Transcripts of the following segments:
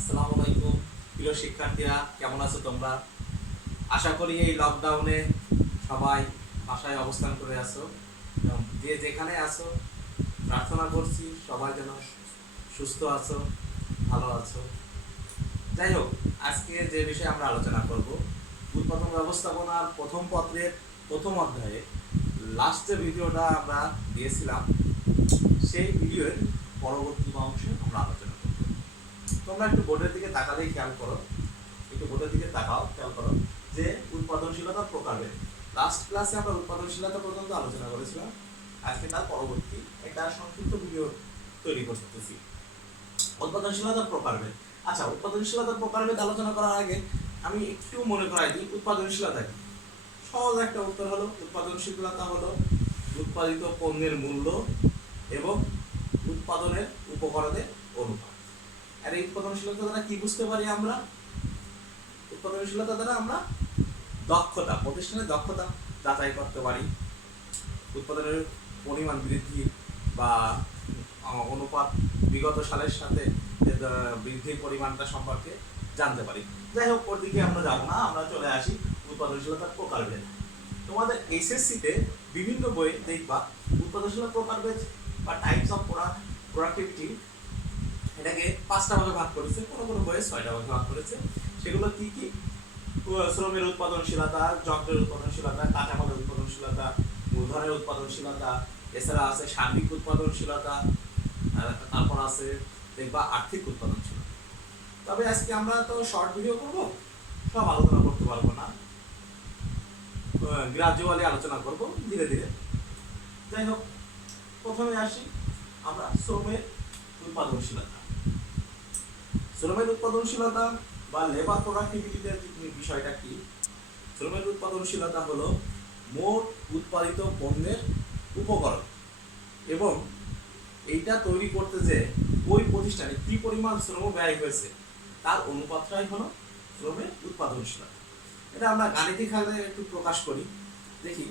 আসসালামু আলাইকুম প্রিয় শিক্ষার্থীরা, কেমন আছো তোমরা? আশা করি এই লকডাউনে সবাই বাসায় অবস্থান করে আছো এবং যে যেখানে আছো প্রার্থনা করছি সবাই যেন সুস্থ আছো, ভালো আছো। যাই হোক, আজকে যে বিষয়ে আমরা আলোচনা করব, উৎপাদন ব্যবস্থাপনার প্রথম পত্রের প্রথম অধ্যায়ে লাস্ট যে ভিডিওটা আমরা দিয়েছিলাম সেই ভিডিওর পরবর্তী অংশে আমরা আলোচনা করব। তোমরা একটু বোর্ডের দিকে তাকালেই খেয়াল করো, একটু বোর্ডের দিকে তাকাও, খেয়াল করো যে উৎপাদনশীলতার প্রকারভেদ। লাস্ট ক্লাসে আমরা উৎপাদনশীলতা পর্যন্ত আলোচনা করেছিলাম, আজকে তার পরবর্তী একটা সংক্ষিপ্ত ভিডিও তৈরি করতেছি। উৎপাদনশীলতার প্রকারভেদ। আচ্ছা, উৎপাদনশীলতার প্রকারভেদ আলোচনা করার আগে আমি একটু মনে করাই দিই উৎপাদনশীলতা কি। সহজ একটা উত্তর হলো, উৎপাদনশীলতা হলো উৎপাদিত পণ্যের মূল্য এবং উৎপাদনের উপকরণের অনুপাত। আর এই উৎপাদনশীলতা দ্বারা কি বুঝতে পারি আমরা? উৎপাদনশীলতা দ্বারা আমরা দক্ষতা, প্রতিষ্ঠানের দক্ষতা যাচাই করতে পারি, উৎপাদনের পরিমাণ বৃদ্ধি বা অনুপাত বিগত সালের সাথে বৃদ্ধির পরিমাণটা সম্পর্কে জানতে পারি। যাই হোক, ওর দিকে আমরা যাবো না, আমরা চলে আসি উৎপাদনশীলতার প্রকারভেদ। তোমাদের এসএসসিতে বিভিন্ন বই দেখবা উৎপাদনশীলতার প্রকারভেদ বা টাইপস অফ প্রোডাক্টিভিটি এটাকে 5টা ভাগে ভাগ করেছে, কোনো কোনো বইয়ে 6টা ভাগে ভাগ করেছে। সেগুলো কি কি? শ্রমের উৎপাদনশীলতা, যন্ত্রের উৎপাদনশীলতা, কাঁচামালের উৎপাদনশীলতা, মূলধনের উৎপাদনশীলতা, এছাড়া আছে সার্বিক উৎপাদনশীলতা, তারপর আছে দেখবা আর্থিক উৎপাদনশীলতা। তবে আজকে আমরা তো শর্ট ভিডিও করব, সব আলোচনা করতে পারবো না, গ্রাজুয়ালি আলোচনা করব ধীরে ধীরে। যাই হোক, প্রথমে আসি আমরা শ্রমের উৎপাদনশীলতা। শ্রমের উৎপাদনশীলতা বা লেবার প্রোডাক্টিভিটির বিষয়টা কি? শ্রমের উৎপাদনশীলতা হলো মোট উৎপাদিত পণ্যের উপকরণ এবং এইটা তৈরি করতে যে ওই প্রতিষ্ঠানে কি পরিমাণ শ্রম ব্যয় হয়েছে তার অনুপাতটাই হলো শ্রমের উৎপাদনশীলতা। এটা আমরা গাণিতিক হারে একটু প্রকাশ করি, দেখি।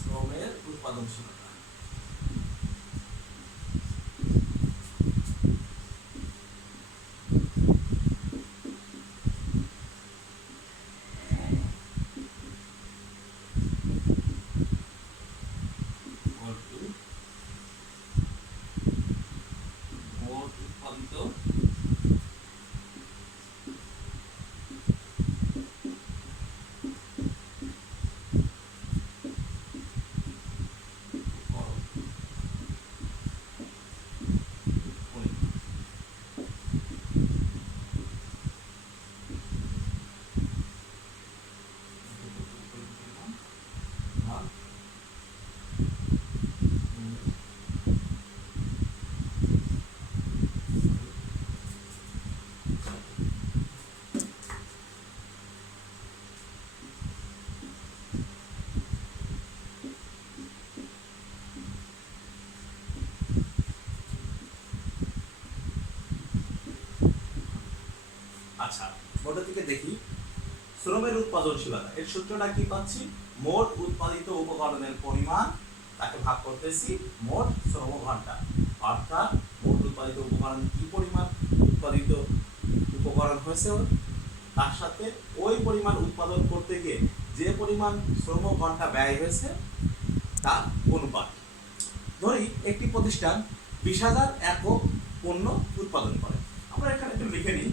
শ্রমের উৎপাদনশীলতা মোট উৎপাদিত আচ্ছা, ওটা থেকে দেখি শ্রমের উৎপাদনশীলতা এর সূত্রটা কি পাচ্ছি? মোট উৎপাদিত উপকরণের পরিমাণ তাকে ভাগ করতেছি মোট শ্রম ঘন্টা, অর্থাৎ মোট উৎপাদিত উপকরণ কি পরিমাণ উৎপাদিত উপকরণ হয়েছে তার সাথে ওই পরিমাণ উৎপাদন করতে গিয়ে যে পরিমাণ শ্রম ঘন্টা ব্যয় হয়েছে তার অনুপাত। ধরি একটি প্রতিষ্ঠান 20,000 একক পণ্য উৎপাদন করে। আমরা এখানে একটু লিখে নিই,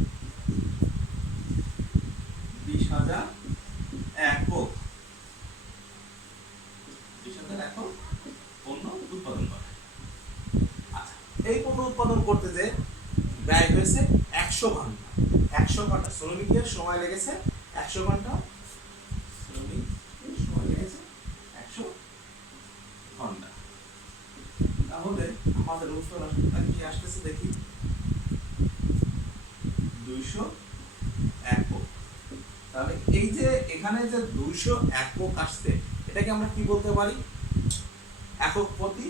20,000 একক, 20,000 একক পণ্য উৎপাদন করে। আচ্ছা, এই পণ্য উৎপাদন করতে যে ব্যয় হয়েছে 100 ঘন্টা, 100 ঘন্টা শ্রমিকের সময় লেগেছে 100 ঘন্টা, শ্রমিকের সময় লেগেছে 100 ঘন্টা। তাহলে আমাদের উত্তরটা কি আসতেছে দেখি, 200 একক। তাহলে এই যে এখানে যে 200 একক আসছে, এটাকে আমরা কি বলতে পারি? একক প্রতি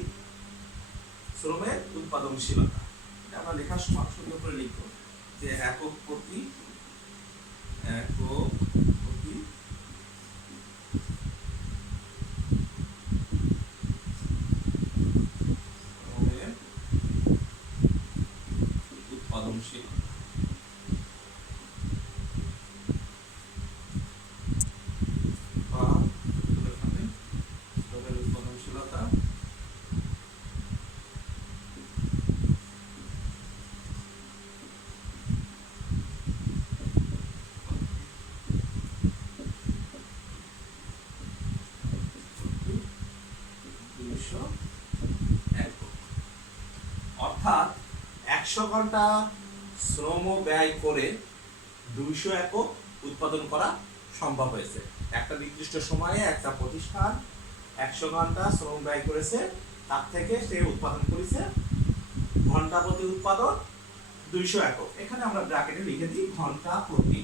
শ্রমের উৎপাদনশীলতা। এটা আমরা লেখার সময় সুন্দর করে লিখব যে একক প্রতি শ্রমের উৎপাদনশীলতা। অর্থাৎ 100 ঘন্টা শ্রম ব্যয় করে 200 একক উৎপাদন করা সম্ভব হয়েছে। একটা নির্দিষ্ট সময়ে একটা প্রতিষ্ঠান 100 ঘন্টা শ্রম ব্যয় করেছে, তার থেকে সে উৎপাদন করেছে ঘন্টা প্রতি উৎপাদন 200 একক। এখানে আমরা ব্র্যাকেটে লিখে দিই ঘন্টা প্রতি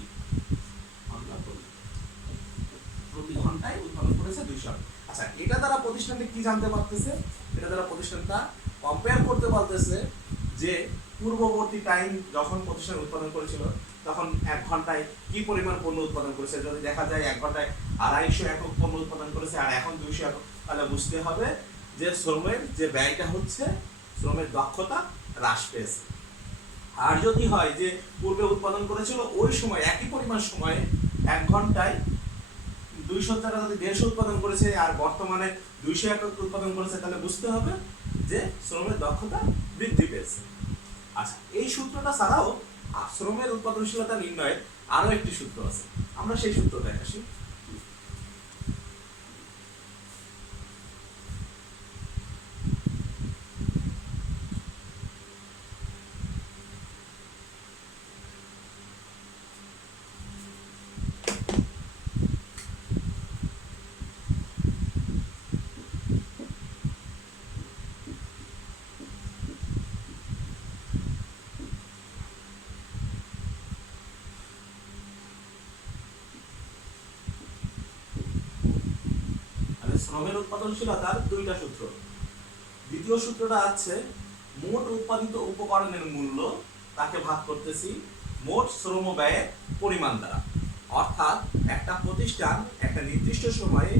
ঘন্টায় উৎপাদন করেছে 200। আচ্ছা, এটা দ্বারা প্রতিষ্ঠানটি কি জানতে পারতেছে? এটা দ্বারা প্রতিষ্ঠানটা কম্পেয়ার করতে পারতেছে যে পূর্ববর্তী টাইম যখন প্রতিষ্ঠান উৎপাদন করেছিল তখন 1 ঘন্টায় কি পরিমাণ পণ্য উৎপাদন করেছে। যদি দেখা যায় 1 ঘন্টায় 250 একক পণ্য উৎপাদন করেছে আর এখন 200 একক, তাহলে বুঝতে হবে যে শ্রমের যে ব্যয়টা হচ্ছে, শ্রমের দক্ষতা হ্রাস পেয়েছে। আর যদি হয় যে পূর্বে উৎপাদন করেছিল ওই সময় একই পরিমাণ সময়ে 1 ঘন্টায় 200 টাকা যদি 150 উৎপাদন করেছে আর বর্তমানে 200 একক উৎপাদন করেছে, তাহলে বুঝতে হবে যে শ্রমের দক্ষতা বৃদ্ধি পেয়েছে। আচ্ছা, এই সূত্রটা ছাড়াও শ্রমের উৎপাদনশীলতা নির্ণয়ের আরো একটি সূত্র আছে, আমরা সেই সূত্রটা আসি। শ্রমের উৎপাদনশীলতার দুইটা সূত্র। দ্বিতীয় সূত্রটা আছে মোট উৎপাদিত উপকরণের মূল্য তাকে ভাগ করতেছি মোট শ্রম ব্যয়ের পরিমাণ দ্বারা। অর্থাৎ একটা প্রতিষ্ঠান একটা নির্দিষ্ট সময়ে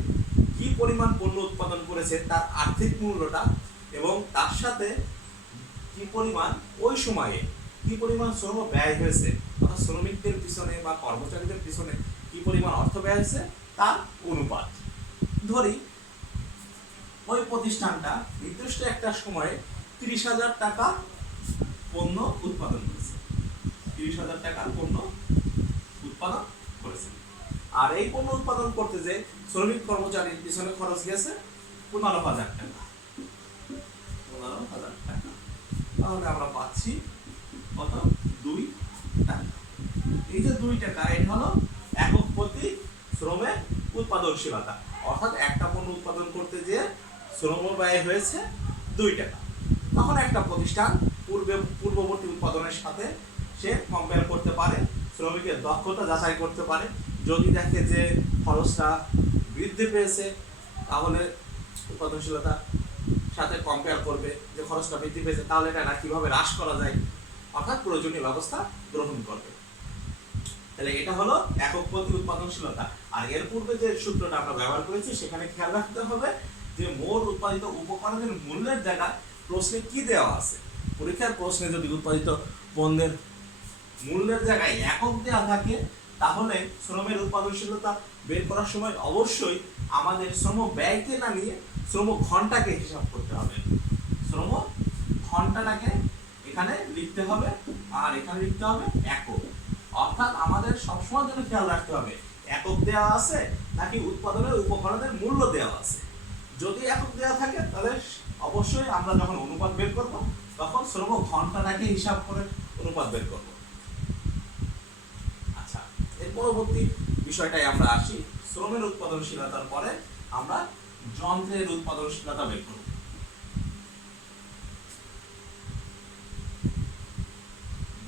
কি পরিমাণ পণ্য উৎপাদন করেছে তার আর্থিক মূল্যটা এবং তার সাথে কি পরিমাণ ওই সময়ে কি পরিমাণ শ্রম ব্যয় হয়েছে, অর্থাৎ শ্রমিকদের পিছনে বা কর্মচারীদের পিছনে কি পরিমাণ অর্থ ব্যয় হয়েছে তার অনুপাত। ধরি ওই প্রতিষ্ঠানটা নির্দিষ্ট একটা সময়ে 30,000 টাকা পণ্য উৎপাদন করেছে, 30,000 টাকার পণ্য উৎপাদন করেছে। আর এই পণ্য উৎপাদন করতে যে শ্রমিক কর্মচারীর পিছনে খরচ গেছে 15,000 টাকা, 15,000 টাকা। তাহলে আমরা পাচ্ছি কত? 2 টাকা। এই যে 2 টাকা, এটা হলো একক প্রতি শ্রমের উৎপাদনশীলতা। অর্থাৎ একটা পণ্য উৎপাদন করতে যে শ্রম ব্যয় হয়েছে 2 টাকা। তখন একটা প্রতিষ্ঠান পূর্ববর্তী উৎপাদনের সাথে সে কম্পেয়ার করতে পারে, শ্রমিকের দক্ষতা যাচাই করতে পারে। যদি দেখে যে খরচটা বৃদ্ধি পেয়েছে, তাহলে উৎপাদনশীলতার সাথে কম্পেয়ার করবে যে খরচটা বৃদ্ধি পেয়েছে, তাহলে এটা কিভাবে হ্রাস করা যায়, অর্থাৎ প্রয়োজনীয় ব্যবস্থা গ্রহণ করবে। তাহলে এটা হলো একক প্রতি উৎপাদনশীলতা। আর এর পূর্বে যে সূত্রটা আমরা ব্যবহার করেছি সেখানে খেয়াল রাখতে হবে যে মোট উৎপাদিত উপকরণের মূল্যের জায়গায় প্রশ্নে কি দেওয়া আছে। পরীক্ষার প্রশ্নে যদি উৎপাদিত পণ্যের মূল্যের জায়গায় একক দেওয়া থাকে, তাহলে শ্রমের উৎপাদনশীলতা বের করার সময় অবশ্যই আমাদের শ্রম ব্যয়কে না নিয়ে শ্রম ঘন্টাকে হিসাব করতে হবে। শ্রম ঘন্টাটাকে এখানে লিখতে হবে আর এখানে লিখতে হবে একক। অর্থাৎ আমাদের সবসময় জন্য খেয়াল রাখতে হবে একক দেওয়া আছে নাকি উৎপাদনের উপকরণের মূল্য দেওয়া আছে। যদি একক দেওয়া থাকে তাহলে অবশ্যই আমরা যখন অনুপাত বের করব তখন শ্রম ঘন্টাটাকে হিসাব করে অনুপাত বের করব। আচ্ছা, এর পরবর্তী বিষয়টাই আমরা আসি। শ্রমের উৎপাদনশীলতার পরে আমরা যন্ত্রের উৎপাদনশীলতা বের করব।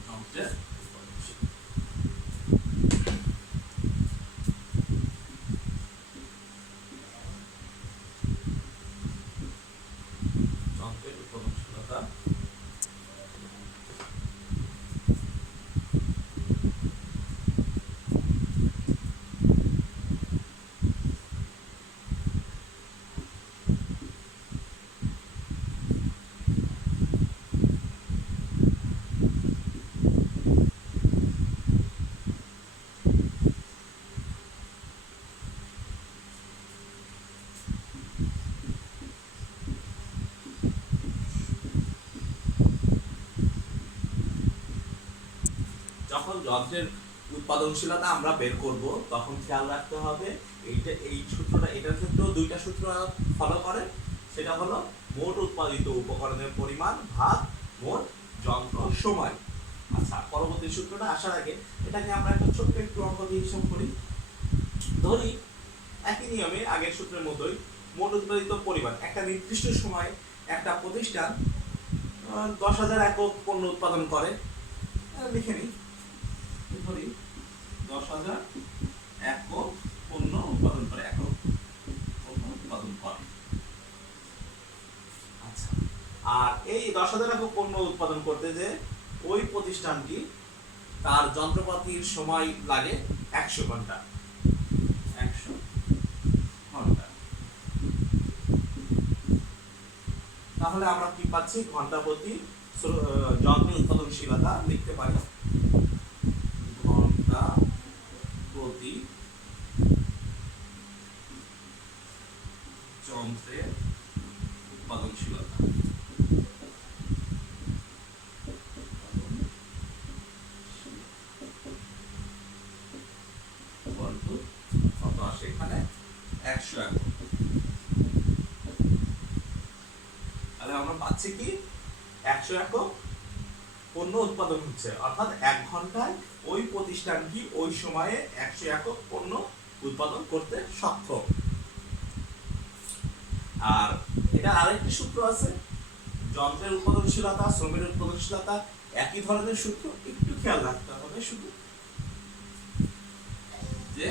যন্ত্রের যখন যন্ত্রের উৎপাদনশীলতা আমরা বের করব তখন খেয়াল রাখতে হবে এই সূত্রটা, এটার ক্ষেত্রেও দুইটা সূত্র ফলো করে। সেটা হলো মোট উৎপাদিত উপকরণের পরিমাণ ভাগ মোট যন্ত্র সময়। আচ্ছা, পরবর্তী সূত্রটা আসার আগে এটাকে আমরা একটা ছোট্ট একটু অঙ্ক দিয়ে হিসাব করি। ধরি একই নিয়মে আগের সূত্রের মতোই মোট উৎপাদিত পরিমাণ, একটা নির্দিষ্ট সময়ে একটা প্রতিষ্ঠান 10,000 একক পণ্য উৎপাদন করে। লিখে নিই, ধরি 10,000 একক পণ্য উৎপাদন করে, একক পণ্য উৎপাদন করে। আচ্ছা, আর এই 10,000 একক পণ্য উৎপাদন করতে যে ওই প্রতিষ্ঠানটি তার যন্ত্রপাতির সময় লাগে 100 ঘন্টা। 100 ঘন্টা। তাহলে আমরা কি পাচ্ছি? ঘন্টা প্রতি যন্ত্রের উৎপাদনশীলতা লিখতে পারি ঘন্টা প্রতি যন্ত্রের উৎপাদনশীলতা। কত আসে এখানে? 100 একক। তাহলে আমরা পাচ্ছি কি 100 একক পণ্য উৎপাদন হচ্ছে, অর্থাৎ 1 ঘন্টায় ওই প্রতিষ্ঠানটি ওই সময়ে 100 একক পণ্য উৎপাদন করতে সক্ষম। আর এটা আরেকটি সূত্র আছে, যন্ত্রের উৎপাদনশীলতা শ্রমের উৎপাদনশীলতা একই ধরনের সূত্র, একটু খেয়াল রাখতে হবে শুধু যে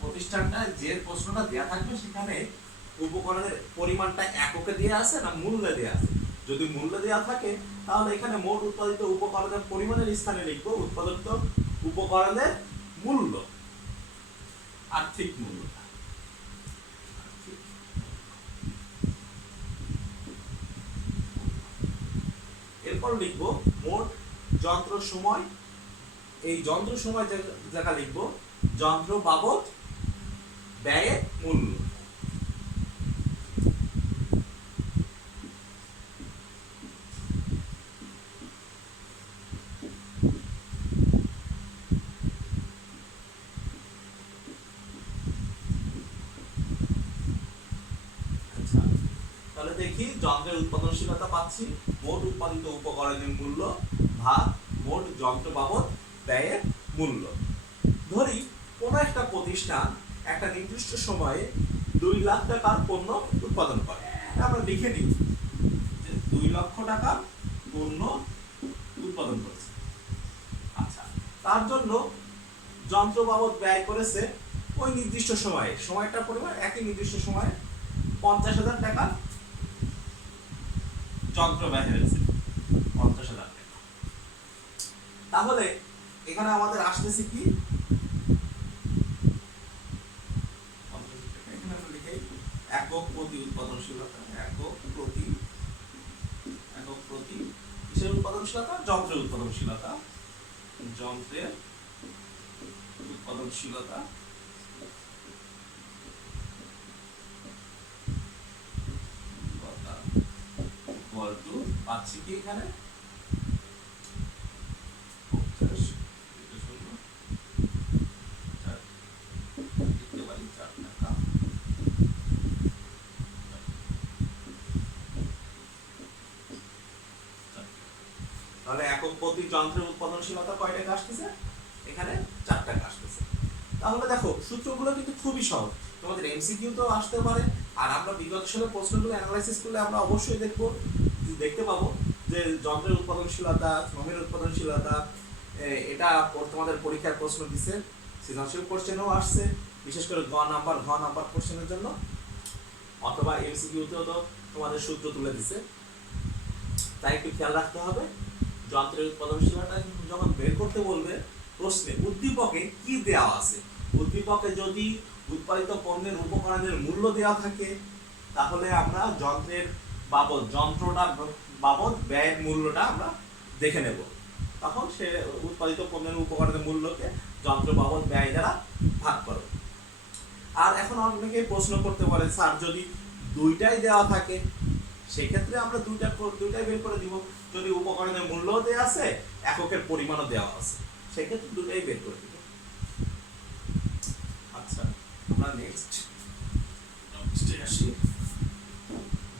প্রতিষ্ঠানটা যে প্রশ্নটা দেয়া থাকবে সেখানে উপকরণের পরিমাণটা এককে দেয়া আছে না মূল্যে দেয়া আছে। যদি মূল্যে দেয়া থাকে তাহলে এখানে মোট উৎপাদিত উপকরণের পরিমাণের স্থানে লিখবো উৎপাদিত উপকরণের মূল্য, আর্থিক মূল্যটা। এরপর লিখবো মোট যন্ত্র সময়, এই যন্ত্র সময় জায়গা লিখবো যন্ত্র বাবদ ব্যয়ের মূল্য। তাহলে দেখি যন্ত্রের উৎপাদনশীলতা পাচ্ছি মোট উৎপাদিত উপকরণের মূল্য ভাগ মোট যন্ত্র বাবদ ব্যয়ের মূল্য। ধরি কোনো একটা প্রতিষ্ঠান একটা নির্দিষ্ট সময়ে 2 লাখ টাকার পণ্য উৎপাদন করে। আমরা লিখে নিই যে 2 লক্ষ টাকার পণ্য উৎপাদন করেছে। আচ্ছা, তার জন্য যন্ত্র বাবদ ব্যয় করেছে ওই নির্দিষ্ট সময়ে, সময়টার পরিমাণ একই নির্দিষ্ট সময়ে 50,000 টাকা যন্ত্র ব্যয় হয়েছে, 50,000 টাকা। তাহলে এখানে আমাদের আসতেছে কি একক প্রতি উৎপাদনশীলতা, একক প্রতি কিসের উৎপাদনশীলতা? যন্ত্রের উৎপাদনশীলতা, যন্ত্রের উৎপাদনশীলতা পাচ্ছি কি এখানে তাহলে একক প্রতি যন্ত্রের উৎপাদনশীলতা কয় টাকা আসতেছে? এখানে 4 টাকা আসতেছে। তাহলে দেখো সূত্রগুলো কিন্তু খুবই সহজ, তোমাদের এমসিকিউ তো আসতে পারে। আর আমরা বিগত সালের প্রশ্নগুলো অ্যানালাইসিস করলে আমরা অবশ্যই দেখতে পাবো যে যন্ত্রের উৎপাদনশীলতা শ্রমের উৎপাদনশীলতা এটা তোমাদের পরীক্ষার প্রশ্ন দিছে, সৃজনশীল কোশ্চেনও আসছে, বিশেষ করে ঘ নাম্বার কোশ্চেনের জন্য, অথবা এমসিকিউতেও তো তোমাদের সূত্র তুলে দিছে। তাই একটু খেয়াল রাখতে হবে যন্ত্রের উৎপাদনশীলতা যখন বের করতে বলবে প্রশ্নে উদ্দীপকে কি দেওয়া আছে। উদ্দীপকে যদি উৎপাদিত পণ্যের উপকরণের মূল্য দেওয়া থাকে তাহলে আমরা যন্ত্রটা বাবদ ব্যয়ের মূল্যটা আমরা দেখে নেব। তখন সে উৎপাদিত পণ্যের উপকরণের মূল্যকে যন্ত্র বাবদ ব্যয় দ্বারা ভাগ করো। আর এখন অনেকে প্রশ্ন করতে পারে স্যার যদি দুইটাই দেওয়া থাকে সেক্ষেত্রে আমরা দুইটাই বের করে দিব। যদি উপকরণের মূল্য দেওয়া আছে এককের পরিমাণও দেওয়া আছে সেক্ষেত্রে দুটাই বের করে দিব। আচ্ছা, আমরা নেক্সটে আসি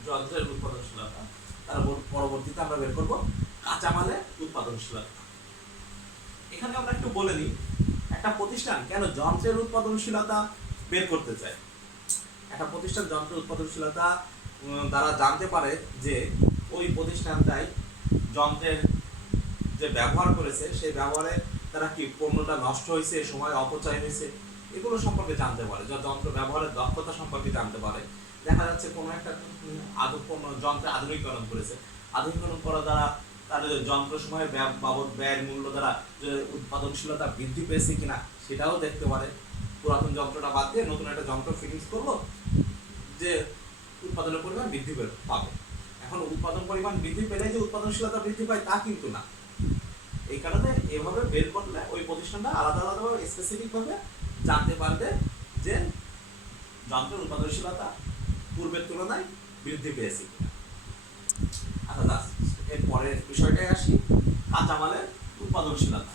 যন্ত্রের উৎপাদনশীলতা। তারপর পরবর্তীতে আমরা বের করব কাঁচামালের উৎপাদনশীলতা। এখানে আমরা একটু বলে নিই, একটা প্রতিষ্ঠান কেন যন্ত্রের উৎপাদনশীলতা বের করতে চায়। একটা প্রতিষ্ঠান যন্ত্রের উৎপাদনশীলতা দ্বারা জানতে পারে যে ওই প্রতিষ্ঠানটাই যন্ত্রের যে ব্যবহার করেছে সেই ব্যবহারে তারা কি পণ্যটা নষ্ট হয়েছে, সময় অপচয় হয়েছে, এগুলো সম্পর্কে জানতে পারে। যন্ত্র ব্যবহারের দক্ষতা সম্পর্কে জানতে পারে। দেখা যাচ্ছে কোনো একটা যন্ত্রে আধুনিকরণ করেছে, আধুনিকরণ করা দ্বারা তার যন্ত্র সময়ের বাবদ ব্যয়ের মূল্য দ্বারা যে উৎপাদনশীলতা বৃদ্ধি পেয়েছে কিনা সেটাও দেখতে পারে। পুরাতন যন্ত্রটা বাদ দিয়ে নতুন একটা যন্ত্র ফিটিংস করলো, যে উৎপাদনের পরিমাণ বৃদ্ধি পাবে। এখন উৎপাদন পরিমাণ বৃদ্ধি পেলে যে উৎপাদনশীলতা বৃদ্ধি পায় তা কিন্তু না। এই কারণে এভাবে বের করলে ওই প্রতিষ্ঠানটা আলাদা আলাদাভাবে স্পেসিফিক ভাবে জানতে পারবে যে যন্ত্রের উৎপাদনশীলতা পূর্বের তুলনায় বৃদ্ধি পেয়েছে কিনা। আচ্ছা, এর পরের বিষয়টায় আসি, কাঁচামালের উৎপাদনশীলতা।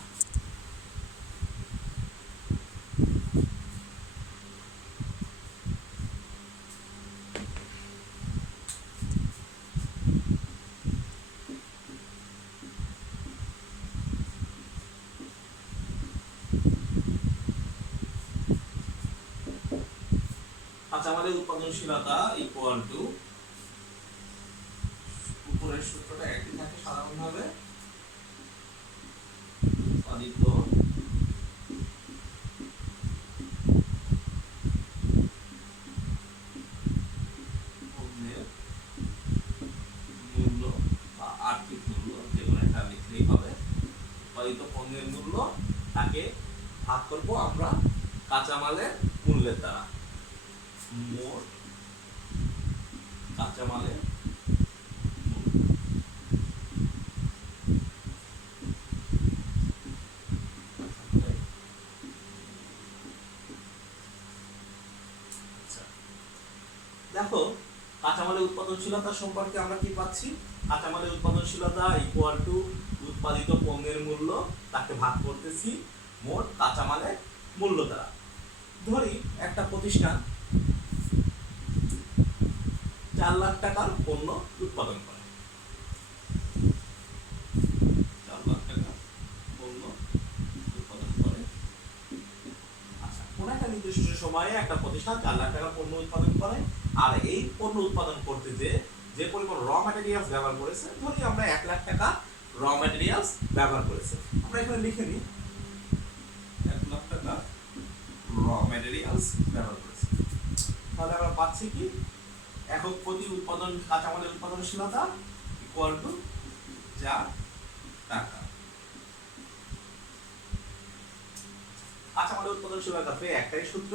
কাঁচামালের উৎপাদনশীলতা ইকুয়াল টু, উপরের সূত্রটা একই থাকে সাধারণভাবে, উৎপাদিত পণ্যের মূল্য বা আর্থিক মূল্য, যেকোনো একটা লিখলেই হবে। উৎপাদিত পণ্যের মূল্য তাকে ভাগ করব আমরা কাঁচামালের মূল্যের দ্বারা। মোট কাঁচামালের দেখো, কাঁচামালের উৎপাদনশীলতা সম্পর্কে আমরা কি পাচ্ছি? কাঁচামালের উৎপাদনশীলতা ইকুয়াল টু উৎপাদিত পণ্যের মূল্য তাকে ভাগ করতেছি মোট কাঁচামালের মূল্য দ্বারা। ধরি একটা প্রতিষ্ঠান 4 লাখ টাকার পণ্য উৎপাদন করে, 4 লাখ টাকার পণ্য উৎপাদন করে। আচ্ছা, কোন একটা নির্দিষ্ট সময়ে একটা প্রতিষ্ঠান 4 লাখ টাকার পণ্য উৎপাদন করে, আর এই পণ্য উৎপাদন করতে যে পরিমাণ র ম্যাটেরিয়ালস ব্যবহার করেছে, ধরি আমরা 1 লাখ টাকা র ম্যাটেরিয়ালস ব্যবহার করেছে। আমরা এখানে লিখে নিই 1 লাখ টাকা র ম্যাটেরিয়ালস ব্যবহার করেছে। তাহলে আমরা পাচ্ছি কি, একক প্রতি উৎপাদন কাঁচামালের উৎপাদনশীলতা ইকুয়াল টু 4 টাকা। কাঁচামালের উৎপাদনশীলতা পেয়ে একটাই সূত্র,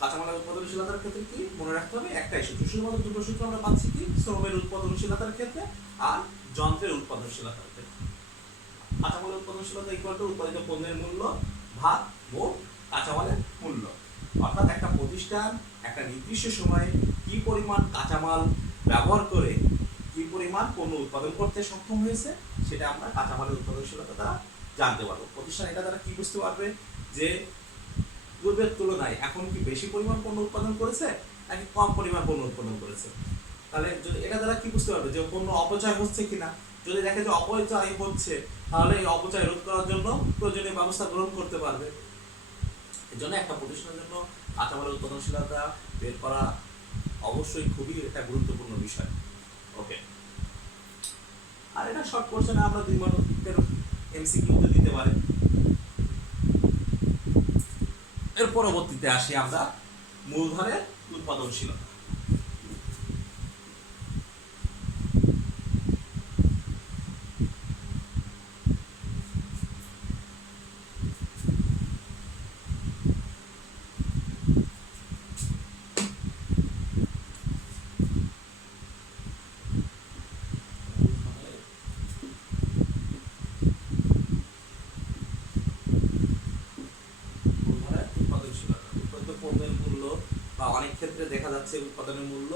কাঁচামালের উৎপাদনশীলতার ক্ষেত্রে কি মনে রাখতে হবে, একটাই সূত্র। শুধুমাত্র দুটো সূত্র আমরা পাচ্ছি কি, শ্রমের উৎপাদনশীলতার ক্ষেত্রে আর যন্ত্রের উৎপাদনশীলতার ক্ষেত্রে। কাঁচামালের উৎপাদনশীলতা ইকুয়াল টু উৎপাদিত পণ্যের মূল্য ভাগ মোট কাঁচামালের মূল্য। অর্থাৎ একটা প্রতিষ্ঠান একটা নির্দিষ্ট সময়ে কি পরিমাণ কাঁচামাল ব্যবহার করে কি পরিমাণ পণ্য উৎপাদন করতে সক্ষম হয়েছে সেটা আমরা কাঁচামালের উৎপাদনশীলতা দ্বারা জানতে পারবো। প্রতিষ্ঠান এটা দ্বারা কি বুঝতে পারবে যে পূর্বের তুলনায় এখন কি বেশি পরিমাণ পণ্য উৎপাদন করেছে নাকি কম পরিমাণ পণ্য উৎপাদন করেছে। তাহলে যদি এটা দ্বারা কি বুঝতে পারবে যে পণ্য অপচয় হচ্ছে কিনা। যদি দেখে যে অপচয় হচ্ছে, তাহলে এই অপচয় রোধ করার জন্য প্রয়োজনীয় ব্যবস্থা গ্রহণ করতে পারবে। এই জন্য একটা প্রতিষ্ঠানের জন্য কাঁচামালের উৎপাদনশীলতা বের করা অবশ্যই খুবই একটা গুরুত্বপূর্ণ বিষয়। ওকে, আর এটা শর্ট কোশ্চেনে আমরা 2 মার্কের এমসিকিউতে দিতে পারি। এর পরবর্তীতে আসি আমরা মূলধনের উৎপাদনশীলতা। অনেক ক্ষেত্রে দেখা যাচ্ছে উৎপাদনের মূল্য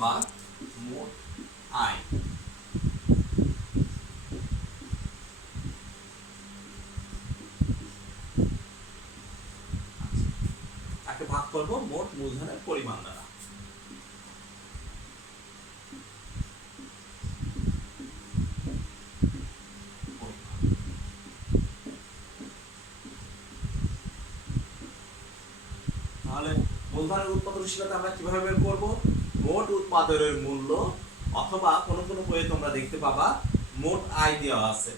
বা মোট আয়। করব মোট মূলধনের পরিমাণ দ্বারা। তাহলে মূলধনের উৎপাদনশীলতা আমরা কিভাবে বের করব? মোট উৎপাদনের মূল্য অথবা কোনো কোনো বইয়ে তোমরা দেখতে পাবা মোট আয় দেওয়া আছে।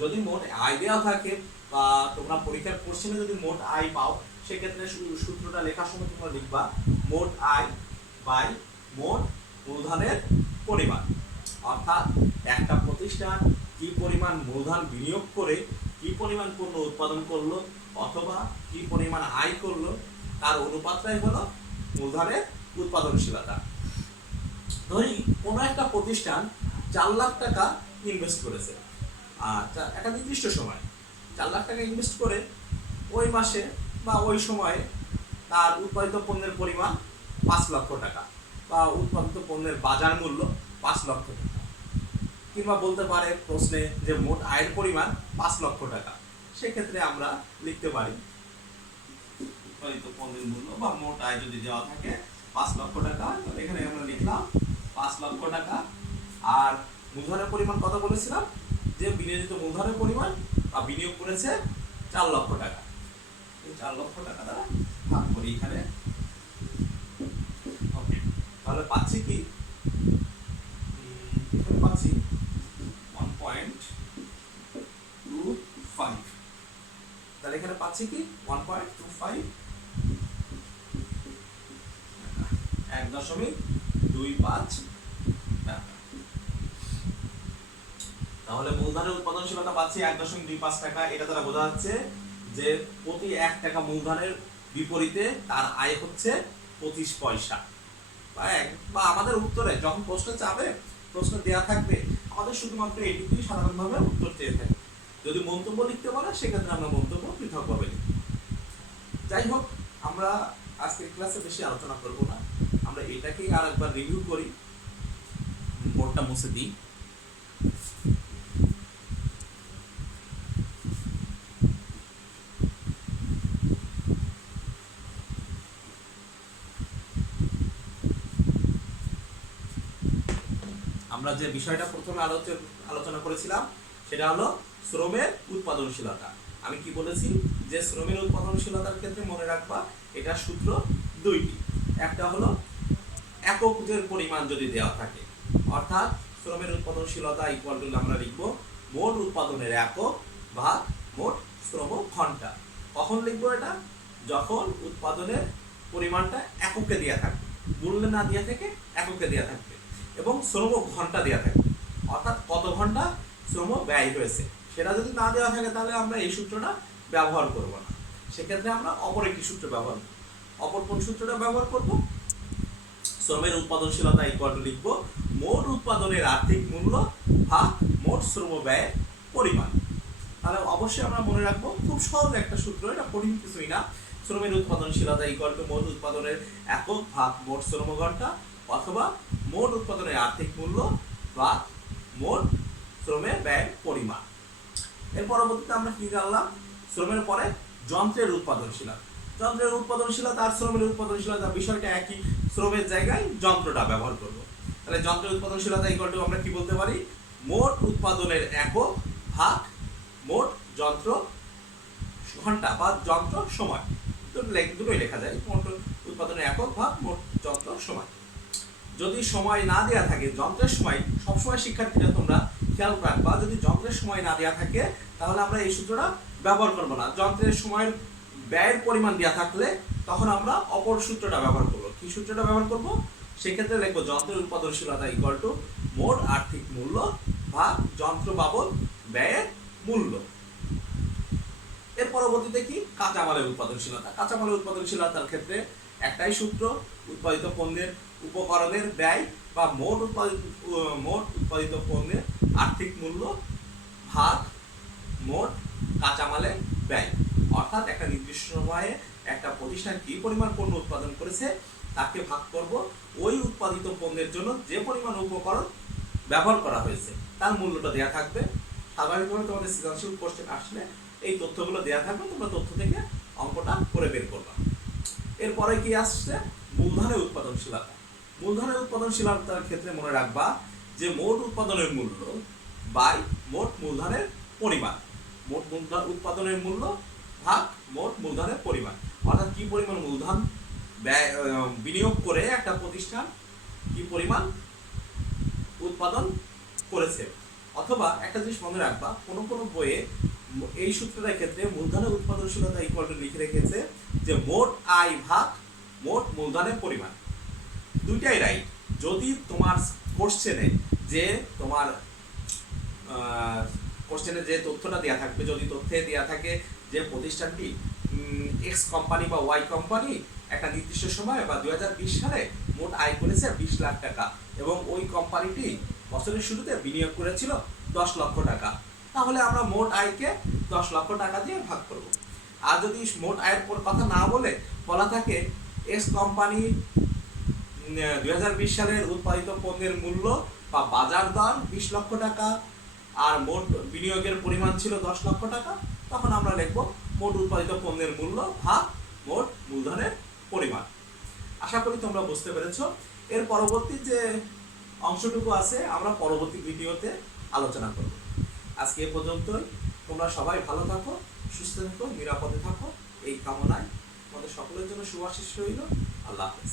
যদি মোট আয় দেওয়া থাকে বা তোমরা পরীক্ষার কোশ্চেনে যদি মোট আয় পাও, সেক্ষেত্রে সূত্রটা লেখার সময় তোমরা লিখবা মোট আয় বাই মোট মূলধনের পরিমাণ। অর্থাৎ একটা প্রতিষ্ঠান কি পরিমাণ মূলধন বিনিয়োগ করে কি পরিমাণ পণ্য উৎপাদন করলো অথবা কি পরিমাণ আয় করলো, তার অনুপাতটাই হলো মূলধনের উৎপাদনশীলতা। ধরি কোনো একটা প্রতিষ্ঠান 4 লাখ টাকা ইনভেস্ট করেছে, আর একটা নির্দিষ্ট সময় 4 লাখ টাকা ইনভেস্ট করে ওই মাসে বা ওই সময়ে তার উৎপাদিত পণ্যের পরিমাণ 5 লক্ষ টাকা বা উৎপাদিত পণ্যের বাজার মূল্য 5 লক্ষ টাকা, কিংবা বলতে পারে প্রশ্নে যে মোট আয়ের পরিমাণ 5 লক্ষ টাকা। সেক্ষেত্রে আমরা লিখতে পারি উৎপাদিত পণ্যের মূল্য বা মোট আয় যদি দেওয়া থাকে 5 লক্ষ টাকা, তাহলে এখানে আমরা লিখলাম 5 লক্ষ টাকা। আর মূলধনের পরিমাণ কত বলেছিলাম? যে বিনিয়োজিত মূলধনের পরিমাণ বা বিনিয়োগ করেছে 4 লক্ষ টাকা। এই 4 লক্ষ টাকা দ্বারা ভাগ করি এখানে। ওকে, তাহলে পাচ্ছি কি? এখানে পাচ্ছি 1.25। তাহলে এখানে পাচ্ছি কি 1.25, 1.25 টাকা। তাহলে মূলধনের উৎপাদনশীলতা পাচ্ছি 1.25 টাকা। এটা দ্বারা বোঝা যাচ্ছে যে প্রতি 1 টাকা মূলধনের বিপরীতে তার আয় হচ্ছে 25 পয়সা। বা আমাদের উত্তরে যখন প্রশ্ন চাবে, প্রশ্ন দেওয়া থাকবে, আমাদের শুধুমাত্র এইটুকুই সাধারণভাবে উত্তর চেয়ে থাকে। যদি মন্তব্য লিখতে বলে, সেক্ষেত্রে আমরা মন্তব্য পৃথকভাবে লিখি। যাই হোক, আমরা আজকের ক্লাসে বেশি আলোচনা করব না, আমরা এটাকেই আর একবার রিভিউ করি। বোর্ডটা মুছে দিই। আমরা যে বিষয়টা প্রথমে আলোচনা করেছিলাম সেটা হলো শ্রমের উৎপাদনশীলতা। আমি কি বলেছি? যে শ্রমের উৎপাদনশীলতার ক্ষেত্রে মনে রাখবা এটা সূত্র দুইটি। একটা হলো এককের পরিমাণ যদি দেওয়া থাকে, অর্থাৎ শ্রমের উৎপাদনশীলতা ইকুয়াল টু আমরা লিখব মোট উৎপাদনের একক ভাগ মোট শ্রম ঘন্টা। কখন লিখবো এটা? যখন উৎপাদনের পরিমাণটা এককে দেওয়া থাকবে, মূল্যে না দেওয়া থেকে এককে দেওয়া থাকবে, এবং শ্রম ঘন্টা দেওয়া থাকবে, অর্থাৎ কত ঘন্টা শ্রম ব্যয় হয়েছে। সেটা যদি না দেওয়া থাকে তাহলে আমরা এই সূত্রটা ব্যবহার করব না। সেক্ষেত্রে আমরা অপর একটি সূত্র ব্যবহার করব। অপর কোন সূত্রটা ব্যবহার করব? শ্রমের উৎপাদনশীলতা ইকুয়াল টু লিখব মোট উৎপাদনের আর্থিক মূল্য ভাগ মোট শ্রম ব্যয়ের পরিমাণ। তাহলে অবশ্যই আমরা মনে রাখবো, খুব সহজ একটা সূত্র, এটা কঠিন কিছুই না। শ্রমের উৎপাদনশীলতা ইকুয়াল টু মোট উৎপাদনের একক ভাগ মোট শ্রম ঘন্টা, অথবা মোট উৎপাদনের আর্থিক মূল্য বা মোট শ্রমের ব্যয়ের পরিমাণ। এর পরবর্তীতে আমরা কি জানলাম? শ্রমের পরে যন্ত্রের উৎপাদনশীলতা। যন্ত্রের উৎপাদনশীলতা আর শ্রমের উৎপাদনশীলতা বিষয়টা একই, শ্রমের জায়গায় যন্ত্রটা ব্যবহার করব। তাহলে যন্ত্রের উৎপাদনশীলতা ইকুয়াল টু আমরা কি বলতে পারি? মোট উৎপাদনের একক ভাগ মোট যন্ত্র ঘন্টা বা যন্ত্র সময়। দুটোই লেখা যায়, মোট উৎপাদনের একক ভাগ মোট যন্ত্র সময়। যদি সময় না দেওয়া থাকে, যন্ত্রের সময়, সবসময় শিক্ষার্থীরা তোমরা খেয়াল রাখবা, যদি যন্ত্রের সময় না দেওয়া থাকে তাহলে আমরা এই সূত্রটা ব্যবহার করব না। যন্ত্রের সময়ের ব্যয়ের পরিমাণ দেওয়া থাকলে তখন আমরা অপর সূত্রটা ব্যবহার করব। কি সূত্রটা ব্যবহার করব? সেক্ষেত্রে লিখবো যন্ত্রের উৎপাদনশীলতা ইকুয়াল টু মোট আর্থিক মূল্য ভাগ যন্ত্র বাবদ ব্যয়ের মূল্য। এর পরবর্তীতে কি? কাঁচামালের উৎপাদনশীলতা। কাঁচামালের উৎপাদনশীলতার ক্ষেত্রে একটাই সূত্র, উৎপাদিত পণ্যের উপকরণের ব্যয় বা মোট উৎপাদিত পণ্যের আর্থিক মূল্য ভাগ মোট কাঁচামালের ব্যয়। অর্থাৎ একটা নির্দিষ্ট সময়ে একটা প্রতিষ্ঠান কি পরিমাণ পণ্য উৎপাদন করেছে তাকে ভাগ করব ওই উৎপাদিত পণ্যের জন্য যে পরিমাণ উপকরণ ব্যবহার করা হয়েছে তার মূল্যটা দেওয়া থাকবে। স্বাভাবিকভাবে তোমাদের সৃজনশীল কোশ্চেন আসলে এই তথ্যগুলো দেওয়া থাকবে, তোমরা তথ্য থেকে অঙ্কটা করে বের করবা। এরপরে কি আসছে? মূলধনের উৎপাদনশীলতা। মূলধনের উৎপাদনশীলতার ক্ষেত্রে মনে রাখবা যে মোট উৎপাদনের মূল্য বাই মোট মূলধনের পরিমাণ। মোট উৎপাদনের মূল্য ভাগ মোট মূলধনের পরিমাণ, অর্থাৎ কি পরিমাণ মূলধন ব্যয় বিনিয়োগ করে একটা প্রতিষ্ঠান কি পরিমাণ উৎপাদন করেছে। অথবা একটা জিনিস মনে রাখবা, কোনো কোনো বইয়ে এই সূত্রটার ক্ষেত্রে মূলধনের উৎপাদনশীলতা ইকুয়াল টু লিখে রেখেছে যে মোট আয় ভাগ মোট মূলধনের পরিমাণ। দুইটাই রাইট। যদি তোমার কোশ্চেনে যে তোমার কোশ্চেনে যে তথ্যটা দেওয়া থাকবে, যদি তথ্যে দেওয়া থাকে যে প্রতিষ্ঠানটি এক্স কোম্পানি বা ওয়াই কোম্পানি একটা নির্দিষ্ট সময় বা 2020 সালে মোট আয় করেছে 20 লাখ টাকা এবং ওই কোম্পানিটি বছরের শুরুতে বিনিয়োগ করেছিল 10 লক্ষ টাকা, তাহলে আমরা মোট আয়কে 10 লক্ষ টাকা দিয়ে ভাগ করব। আর যদি মোট আয়ের কথা না বলা থাকে এক্স কোম্পানি 2020 সালের উৎপাদিত পণ্যের মূল্য বা বাজার দর 20 লক্ষ টাকা আর মোট বিনিয়োগের পরিমাণ ছিল 10 লক্ষ টাকা, তখন আমরা লিখব মোট উৎপাদিত পণ্যের মূল্য ভাগ মোট মূলধনের পরিমাণ। আশা করি তোমরা বুঝতে পেরেছো। এর পরবর্তী যে অংশটুকু আছে আমরা পরবর্তী ভিডিওতে আলোচনা করব। আজকে এ পর্যন্তই। তোমরা সবাই ভালো থাকো, সুস্থ থাকো, নিরাপদে থাকো, এই কামনায় তোমাদের সকলের জন্য শুভাশিস রইল। আল্লাহ হাফেজ।